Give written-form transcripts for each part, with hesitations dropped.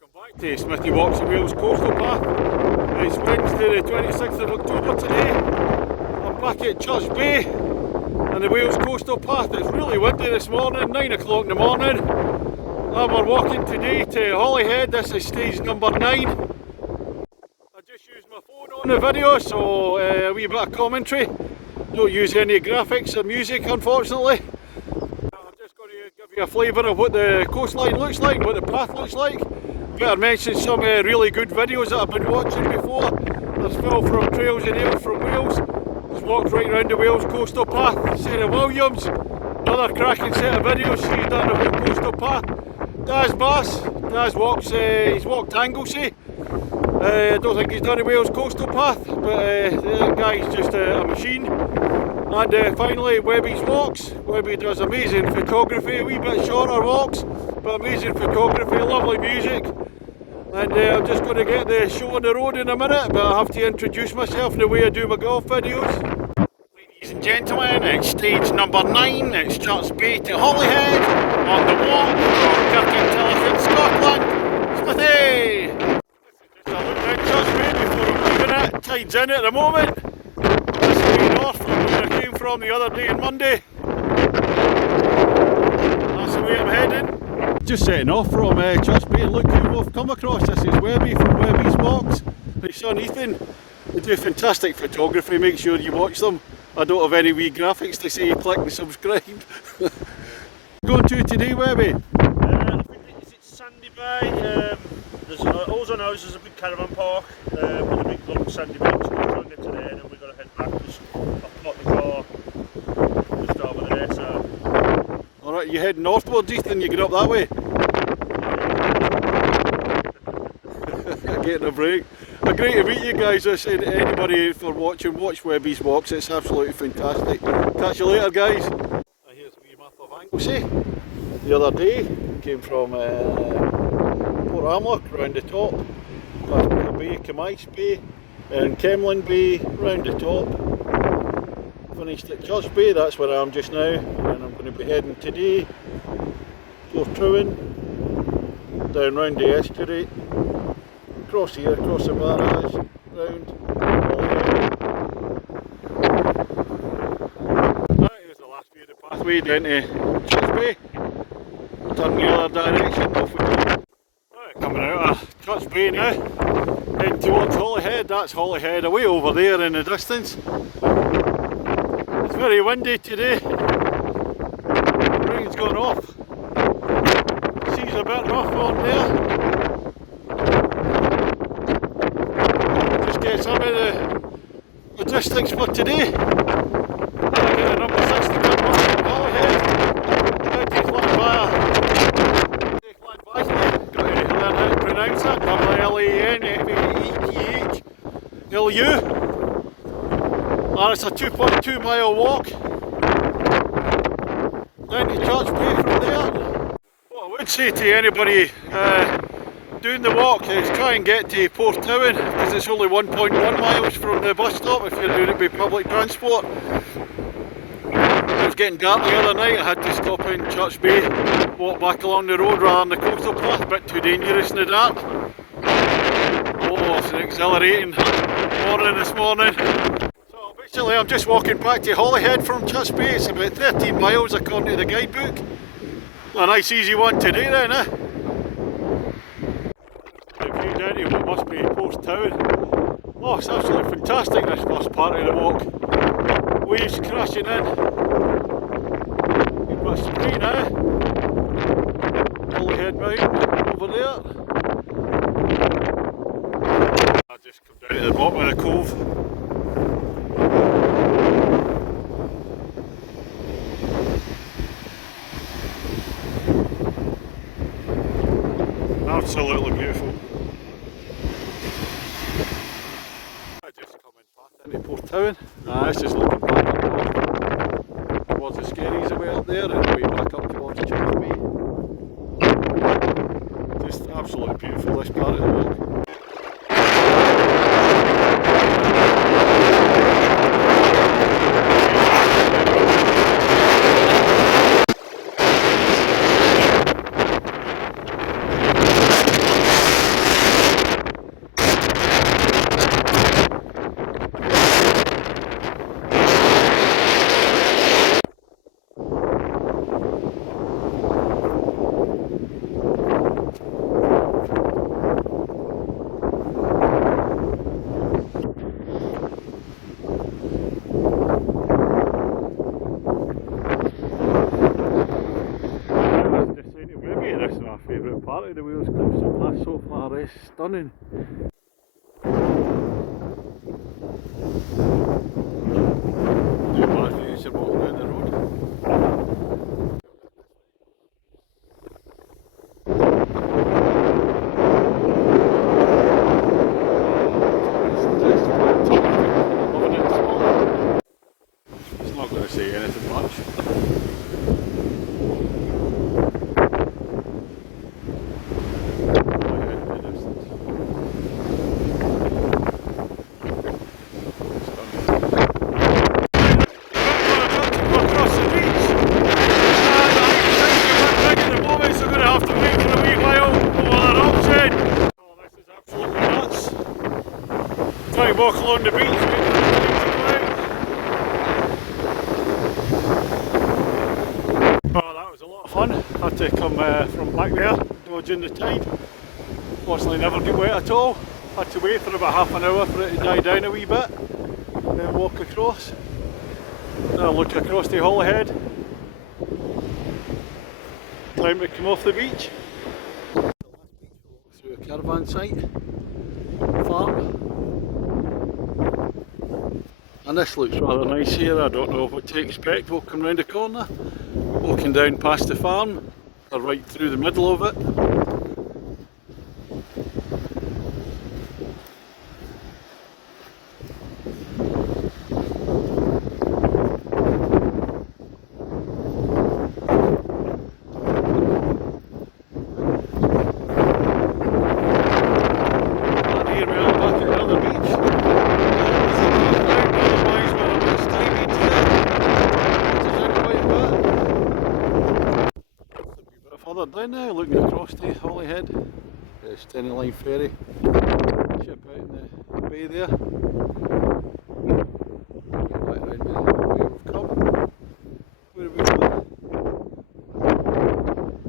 Welcome back to Smithy Walks the Wales Coastal Path. It's Wednesday the 26th of October today. I'm back at Church Bay on the Wales Coastal Path. It's really windy this morning, 9 o'clock in the morning. And we're walking today to Holyhead. This is stage number 9. I just used my phone on the video, so a wee bit of commentary. Don't use any graphics or music, unfortunately. I'm just going to give you a flavour of what the coastline looks like, what the path looks like. Better mention some really good videos that I've been watching before. There's Phil from Trails and Ales from Wales. He's walked right around the Wales Coastal Path. Sarah Williams, another cracking set of videos. She's done the whole coastal path. Daz Bass, Daz walks, he's walked Anglesey. I don't think he's done the Wales Coastal Path, but the guy's just a machine. And finally, Webby's Walks. Webby does amazing photography, a wee bit shorter walks, but amazing photography, lovely music. And I'm just going to get the show on the road in a minute, but I have to introduce myself the way I do my golf videos. Ladies and gentlemen, it's stage number 9, it's Church Bay to Holyhead, on the walk from Kirkintilloch in Scotland, Smithy! Just a look around Church Bay before I'm leaving it. Tide's in at the moment. This is way north from where I came from the other day on Monday. That's the way I'm heading. Just setting off from Church Bay, and look who we've come across. This is Webby from Webby's Walks. My son Ethan. They do fantastic photography, make sure you watch them. I don't have any wee graphics to say click and subscribe. Going to today, Webby? I think it's Sandy Bay. There's also known as a big caravan park with a big long sandy beach. We're trying to get to there and then we've got to head back. I've got the car just over there. So. Alright, you head northwards, Ethan, you get up that way. Getting a break. Great to meet you guys. I said anybody for watching, watch Webby's Walks. It's absolutely fantastic. Catch you later, guys. Here's a wee map of Anglesey. The other day, came from Port Amloch round the top, past Port Bay, Camice Bay, and Kemlyn Bay round the top. Finished at Church Bay, that's where I am just now, and I'm going to be heading today for Trowan, down round the estuary, across here, across the barrage, round. That is the last view of the pathway down to Church Bay. Turn the other direction, off we go. Right, coming out of Church Bay now, heading towards Holyhead. That's Holyhead away over there in the distance. It's very windy today. Rain's gone off. Sea's a bit rough on there. Just get some of the logistics for today. I get the number 61 bus from Holyhead. Take Llanfair. Got to learn how to pronounce it. Lanfaethlu. And it's a 2.2 mile walk down to Church Bay from there. What I would say to anybody doing the walk is try and get to Porttowan, because it's only 1.1 miles from the bus stop if you're doing it by public transport. It was getting dark the other night, I had to stop in Church Bay, walk back along the road rather than the coastal path, a bit too dangerous in the dark. Oh, it's an exhilarating morning this morning. Basically, I'm just walking back to Holyhead from Church Bay. It's about 13 miles according to the guidebook. A nice easy one today then, eh? The view down to what must be Porttowan. Oh, it's absolutely fantastic, this first part of the walk. Waves crashing in. Good bit of screen, eh? Holyhead Mountain over there. I just come down to the bottom of the cove. Absolutely beautiful. I just come in past into Porttowan. It's just looking back up towards the Skerries away up there and way back up towards Church Bay. Just absolutely beautiful, this part of the walk. part of the Wales Coastal Path so far is stunning. Too bad for you to walk down the road. It's not going to say anything much. Walk along the beach. Oh, that was a lot of fun. Had to come from back there, dodging the tide. Fortunately never got wet at all. Had to wait for about half an hour for it to die down a wee bit. Then walk across. Then look across to Holyhead. Time to come off the beach. Through a caravan site. Farm. And this looks rather nice here. I don't know what to expect walking round the corner. Walking down past the farm, or right through the middle of it. And here we are back at another beach. Further down now, looking across to Holyhead, there's Tenny Line Ferry, ship out in the bay there. Back round the way we've come. Where have we gone?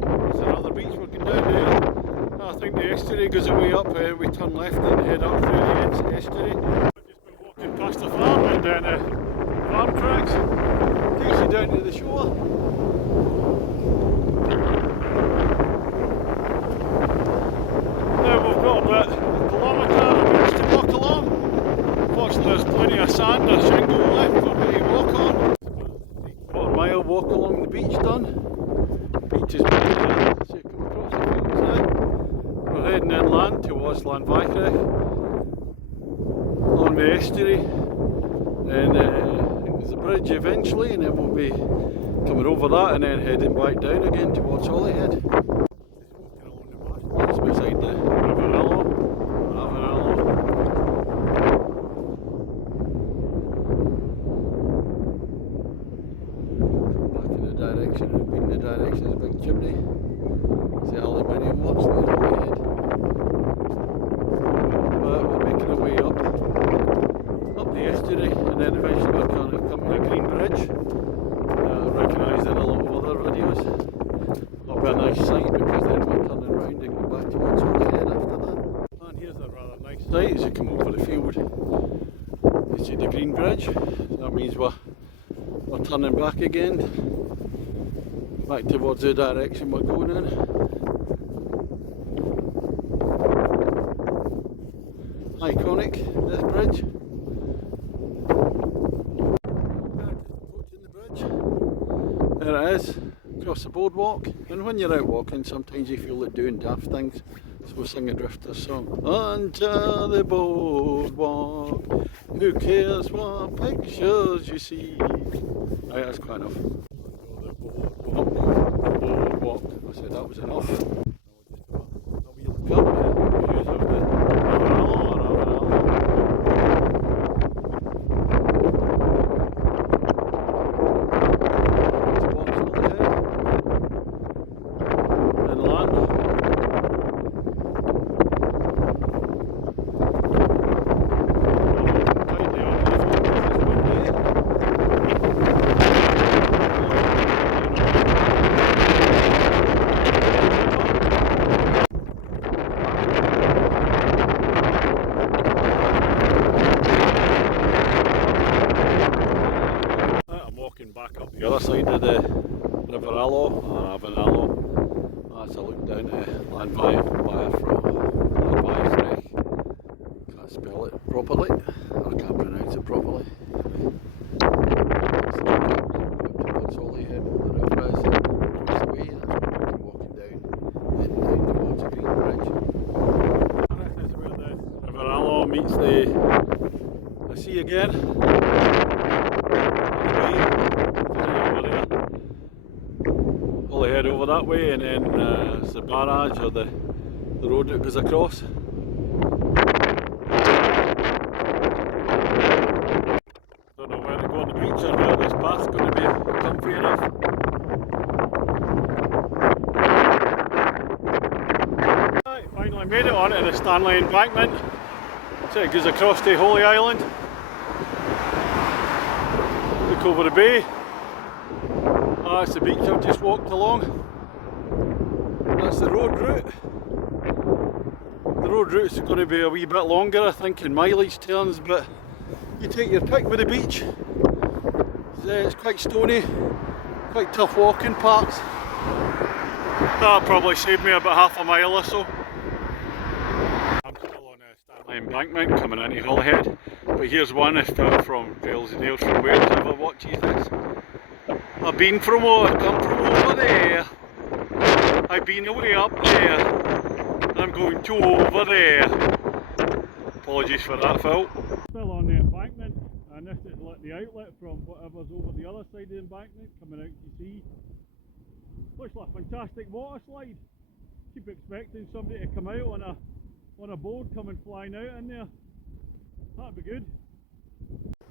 There's another beach we're going down there. I think the estuary goes away up, we turn left and head up through the estuary. I've just been walking past the farm and down the farm tracks, takes you down to the shore. About a kilometre of beach to walk along. Fortunately there's plenty of sand or shingle left for me to walk on. About a mile walk along the beach done. The beach is beautiful, so you come across the fields now. We're heading inland towards Lanvachrech, along the estuary. Then I think there's a bridge eventually, and then we'll be coming over that and then heading back down again towards Holyhead. That's beside the direction, being the direction is a big chimney. It's the aluminium works there at Holyhead. But we're making our way up the estuary, and then eventually we're going to come to a green bridge. Recognised in a lot of other videos. That'll be a nice sight because then we're turning around and going back towards Holyhead after that. And here's a rather nice sight as you come over the field. You see the green bridge, so that means we're turning back again. Back towards the direction we're going in. Iconic, this bridge. Approaching the bridge. There it is, across the boardwalk. And when you're out walking, sometimes you feel like doing daft things. So we'll sing a Drifter's song. Onto the boardwalk, who cares what pictures you see? Right, that's quite enough. Boardwalk. I said that was enough. back up the other side of the River Allo, or Avon Allo, That's a look down to Landby Freck. Can't spell it properly, or can't pronounce it properly. Towards Holyhead, the river is across the way. That's where we can walking down and down towards the Green Bridge. This is where the River Allow meets the sea again. Holyhead over that way, and then it's the barrage or the road that goes across. Don't know where to go on the beach or where this path's going to be comfy enough. Right, finally made it onto the Stanley embankment. So it goes across to Holy Island. Look over the bay. That's the beach I've just walked along. That's the road route. The road route's going to be a wee bit longer, I think, in mileage terms, but you take your pick with the beach. It's quite stony, quite tough walking parts. That'll probably save me about half a mile or so. I'm still on the Stanley embankment coming into Holyhead, but here's one if from Trails and Nails from Wales ever watches this. I've been come from over there. I've been away up there, and I'm going to over there. Apologies for that, Phil. Still on the embankment, and this is like the outlet from whatever's over the other side of the embankment, coming out to sea. Looks like a fantastic water slide. Keep expecting somebody to come out on a board coming flying out in there. That'd be good.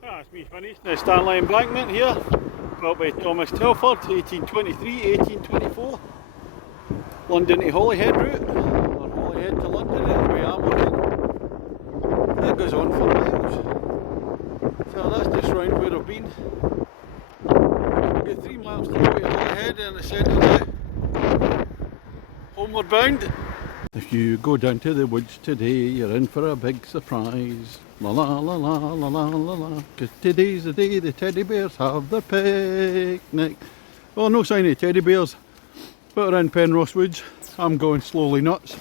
That's me finished. The Stanley embankment here, built by Thomas Telford, 1823-1824. London to Holyhead route, or Holyhead to London, that's the way I'm looking. That goes on for miles. So that's just round where I've been. We've got 3 miles to go to Holyhead in the centre now. Homeward bound. If you go down to the woods today, you're in for a big surprise. La la la la la la la la. 'Cause today's the day the teddy bears have their picnic. Well, no sign of teddy bears, but around Penrose Woods, I'm going slowly nuts.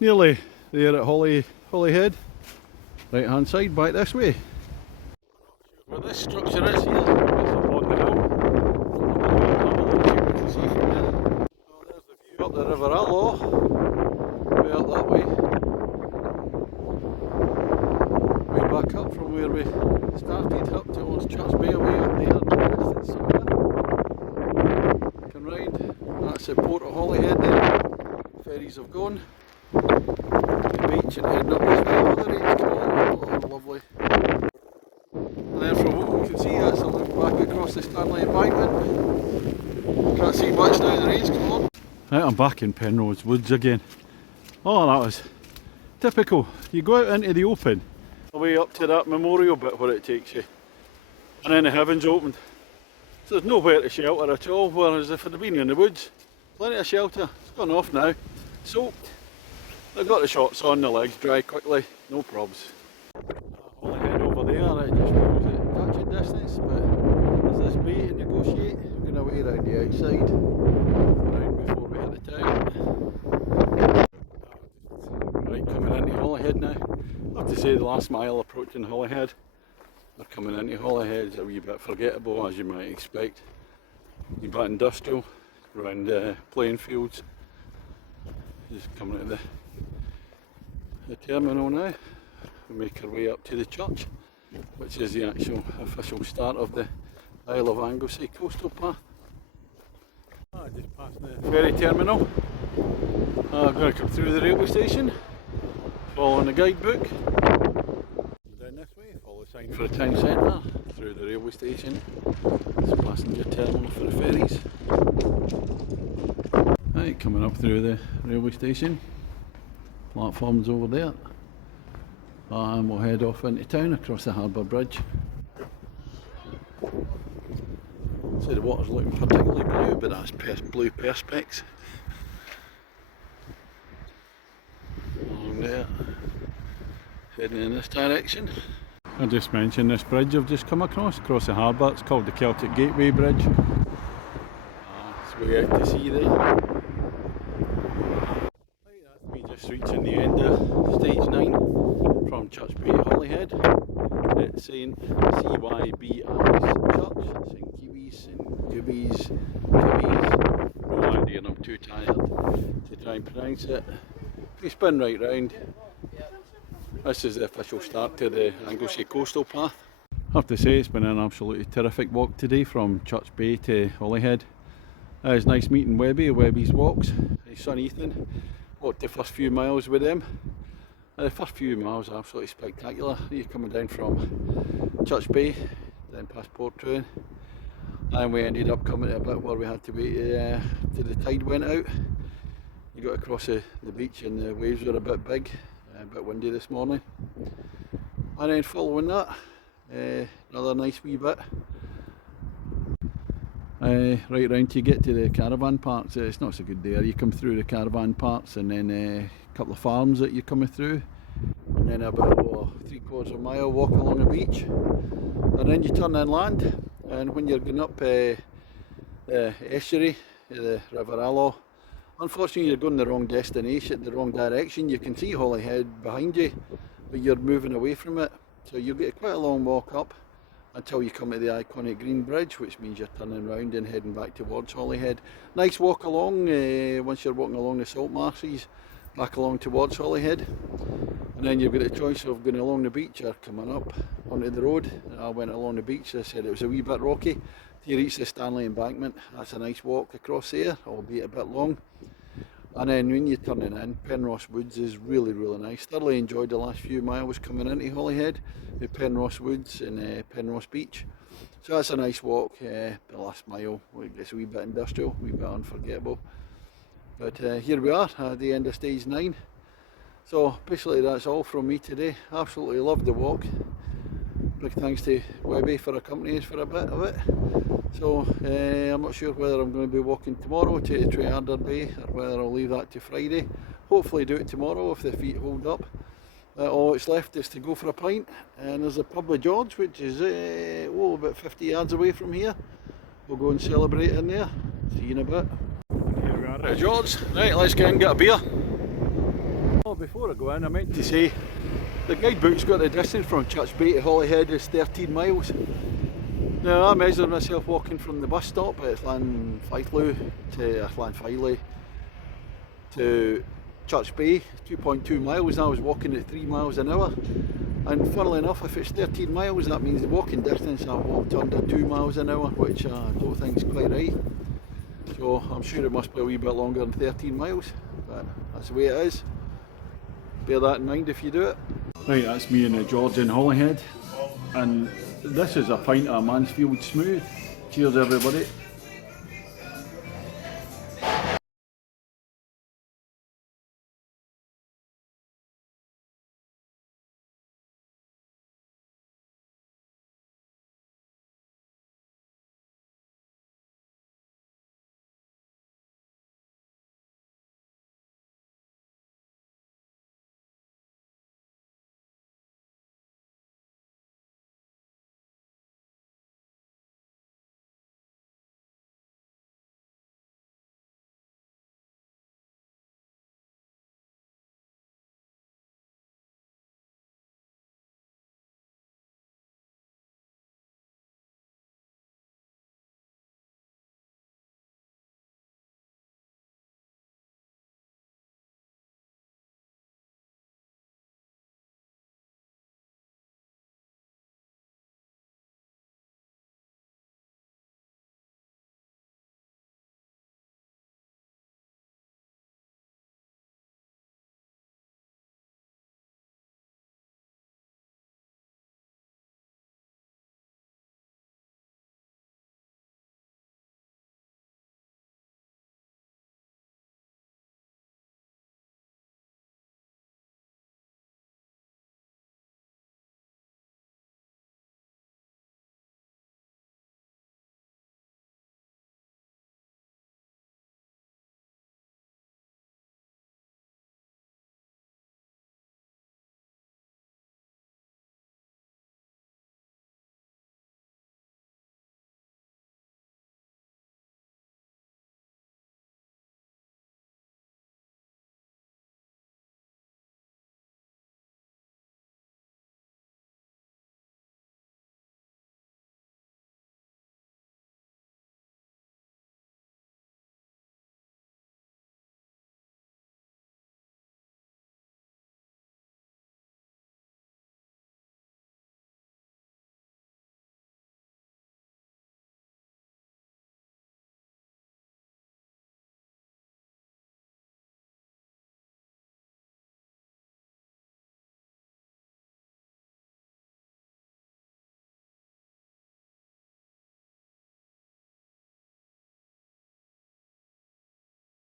Nearly there at Holyhead. Right hand side, back this way. Where this structure is here, it's upon the hill. See from there. Oh, there's the view up the River Allow. Way up that way. Way back up from where we started, up towards Church Bay, way up there in the distance somewhere. Can ride. That's the port of Holyhead there. Ferries have gone. The beach and heading up this way. Oh, the rain's coming in. Oh, lovely. And then from what we can see, that's a look back across the Stanley embankment. Can't see much now, the rain's come on. Right, I'm back in Penrose Woods again. Oh, that was typical. You go out into the open, away up to that memorial bit where it takes you, and then the heavens opened. So there's nowhere to shelter at all, whereas if it had been in the woods, plenty of shelter. It's gone off now, soaked. They've got the shorts on, the legs dry quickly, no probs. Holyhead over there, it just shows it touching distance, but there's this bay to negotiate. We're going away around the outside, round before we hit the town. Right, coming into Holyhead now. I have to say the last mile approaching Holyhead. They're coming into Holyhead is a wee bit forgettable, as you might expect. A wee bit industrial, around playing fields. Just coming to the terminal now. We make our way up to the church, which is the actual official start of the Isle of Anglesey coastal path. I just passed the ferry terminal. I'm going to come through the railway station, following the guidebook. Down this way, follow the sign for the town centre, through the railway station. It's a passenger terminal for the ferries. Right, coming up through the railway station. Platforms over there. And we'll head off into town across the harbour bridge. So the water's looking particularly blue, but that's blue perspex. Along there, heading in this direction. I just mentioned this bridge I've just come across the harbour. It's called the Celtic Gateway Bridge. It's way out to sea there. Just reaching the end of stage 9 from Church Bay, Holyhead. It's St. CYBI's Church, St. Kiwis, St. Goobies, Kibbies. No idea, and I'm too tired to try and pronounce it. If you spin right round, this is the official start to the Anglesey Coastal Path. I have to say it's been an absolutely terrific walk today from Church Bay to Holyhead. It's nice meeting Webby, Webby's Walks, his son Ethan. Walked the first few miles with him. The first few miles are absolutely spectacular. You're coming down from Church Bay, then past Portruan, and we ended up coming to a bit where we had to wait till the tide went out. You got across the beach and the waves were a bit big, a bit windy this morning. And then following that, another nice wee bit. Right round till you get to the caravan parks. It's not so good there. You come through the caravan parks and then a couple of farms that you're coming through, and then about 3/4 of a mile walk along the beach, and then you turn inland. And when you're going up the estuary, the River Allow, unfortunately you're going the wrong destination, the wrong direction. You can see Holyhead behind you, but you're moving away from it, so you'll get quite a long walk up until you come to the iconic Green Bridge, which means you're turning round and heading back towards Holyhead. Nice walk along, once you're walking along the salt marshes, back along towards Holyhead. And then you've got a choice of going along the beach or coming up onto the road. I went along the beach. I said it was a wee bit rocky till you reach the Stanley Embankment. That's a nice walk across there, albeit a bit long. And then when you're turning in, Penross Woods is really, really nice. Thoroughly enjoyed the last few miles coming into Holyhead with Penross Woods and Penross Beach. So that's a nice walk. The last mile, it's a wee bit industrial, a wee bit unforgettable. But here we are at the end of stage 9. So basically that's all from me today. Absolutely loved the walk. Big thanks to Webby for accompanying us for a bit of it. So I'm not sure whether I'm going to be walking tomorrow to Treharder Bay or whether I'll leave that to Friday. Hopefully do it tomorrow if the feet hold up. All that's left is to go for a pint, and there's a pub with George, which is about 50 yards away from here. We'll go and celebrate in there. See you in a bit. Here we are at George. Right, let's get in and get a beer. Oh, before I go in, I meant to say the guidebook's got the distance from Church Bay to Holyhead is 13 miles. Now I measured myself walking from the bus stop at Llanfeillw to Llanfeillw to Church Bay, 2.2 miles, and I was walking at 3 miles an hour. And funnily enough, if it's 13 miles, that means the walking distance I walked under 2 miles an hour, which I don't think is quite right. So I'm sure it must be a wee bit longer than 13 miles, but that's the way it is. Bear that in mind if you do it. Right, that's me and George in Holyhead, and this is a pint of Mansfield Smooth. Cheers everybody.